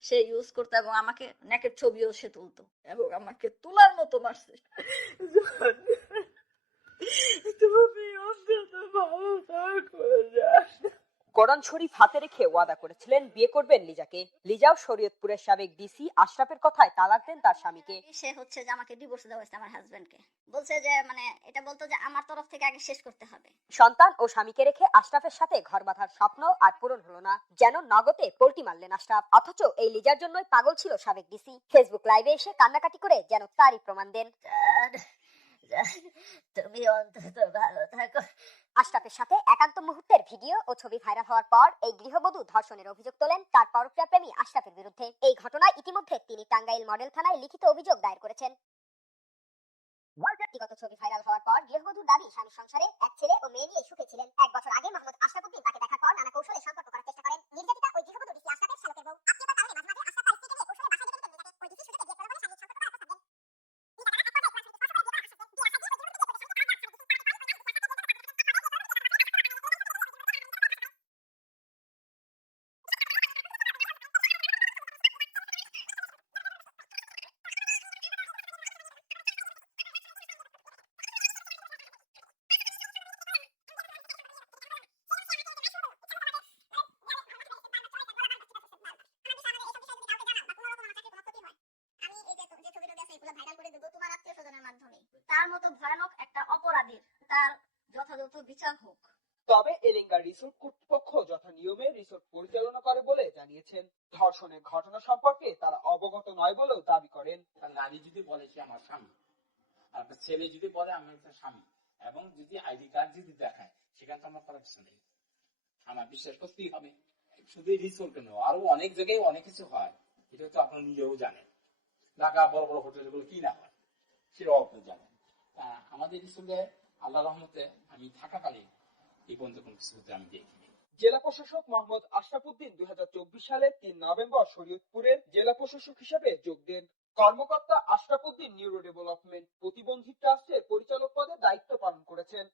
সে use করতো এবং আমাকে নেকের ছবিও সে তুলতো এবং আমাকে তোলার মতো মারছে। তুমি অন্তত ভালো কোরআন শরীফ হাতে রেখে ওয়াদা করেছিলেন বিয়ে করবেন লিজাকে। লিজাও শরীয়তপুরের সাবেক ডিসি আশরাফের কথায় তালাক দেন তার স্বামীকে। সে হচ্ছে যে আমাকে ডিভোর্স দেওয়া হয়েছে আমার হাজবেন্ডকে বলছে যে মানে এটা বলতো যে আমার তরফ থেকে আগে শেষ করতে হবে। সন্তান ও স্বামীকে রেখে আশরাফের সাথে ঘর বাঁধার স্বপ্ন আর পূরণ হলো না। যেন নগদে পোল্টি মারলেন আশরাফ। অথচ এই লিজার জন্যই পাগল ছিল সাবেক ডিসি ফেসবুক লাইভে এসে কান্নাকাটি করে যেন তারই প্রমাণ দেন। তুমি অন্তত ভালো থাকো। আশরাফের সাথে একান্ত মুহূর্তের ভিডিও ও ছবি ভাইরাল হওয়ার পর এই গৃহবধূ ধর্ষণের অভিযোগ তোলেন তার পরক্রিয়া প্রেমী আশরাফের বিরুদ্ধে। এই ঘটনায় ইতিমধ্যে তিনি টাঙ্গাইল মডেল থানায় লিখিত অভিযোগ দায়ের করেছেন। ব্যক্তিগত ছবি ভাইরাল হওয়ার পর গৃহবধূর দাবি স্বামীর সংসারে এক ছেলে ও মেয়ে নিয়ে সুখে ছিলেন এক বছর আগে মোহাম্মদ আশরাফুদ্দিন তাকে দেখার পর নানা কৌশলে সম্পর্ক করার চেষ্টা করেন নির্যাতিতা ওই গৃহবধূ ডিসি আশরাফের শালকের বউ আত্মীয়তার কারণে মাঝে মাঝে আশরাফ তার স্ত্রীকে নিয়ে কৌশলে বাসায় ডেকে দিতেন লিজাকে ওই ডিসি সুযোগে বিয়ে করবে বলে শারীরিক সম্পর্ক করার প্রস্তাব দেন তার মতো ভয়ানক একটা অপরাধীর তার যথাযথ বিচার হোক। তবে এলেঙ্গা রিসোর্ট কর্তৃপক্ষ যথা নিয়মে রিসোর্ট পরিচালনা করে বলে জানিয়েছেন। ধর্ষণের ঘটনা সম্পর্কে তারা অবগত নয় বলেও দাবি করেন। তার নারী যদি বলে সে আমার স্বামী আর ছেলে যদি বলে একটা স্বামী এবং যদি আইডি কার্ড যদি দেখায় সেখানে তো আমার করার কিছু নেই। আমার বিশ্বাস করতেই হবে। শুধু রিসোর্ট কেন আরও অনেক জায়গায় অনেক কিছু হয়। এটা তো আপনার নিজেও জানেন। ঢাকা বড় বড় হোটেলগুলো কি না হয় সেটাও আপনি জানেন। আমাদের স্কুলে আল্লাহ রহমতে আমি থাকাকালীন এই পর্যন্ত কোনো কিছু আমি দেখিনি জেলা প্রশাসক মোহাম্মদ আশরাফুদ্দিন দুই হাজার চব্বিশ সালে তিন নভেম্বর শরীয়তপুরের জেলা প্রশাসক হিসেবে যোগ দেন। কর্মকর্তা আশরাফুদ্দিন নিউরো ডেভেলপমেন্ট প্রতিবন্ধী ট্রাস্টের পরিচালক পদে দায়িত্ব পালন করেছেন।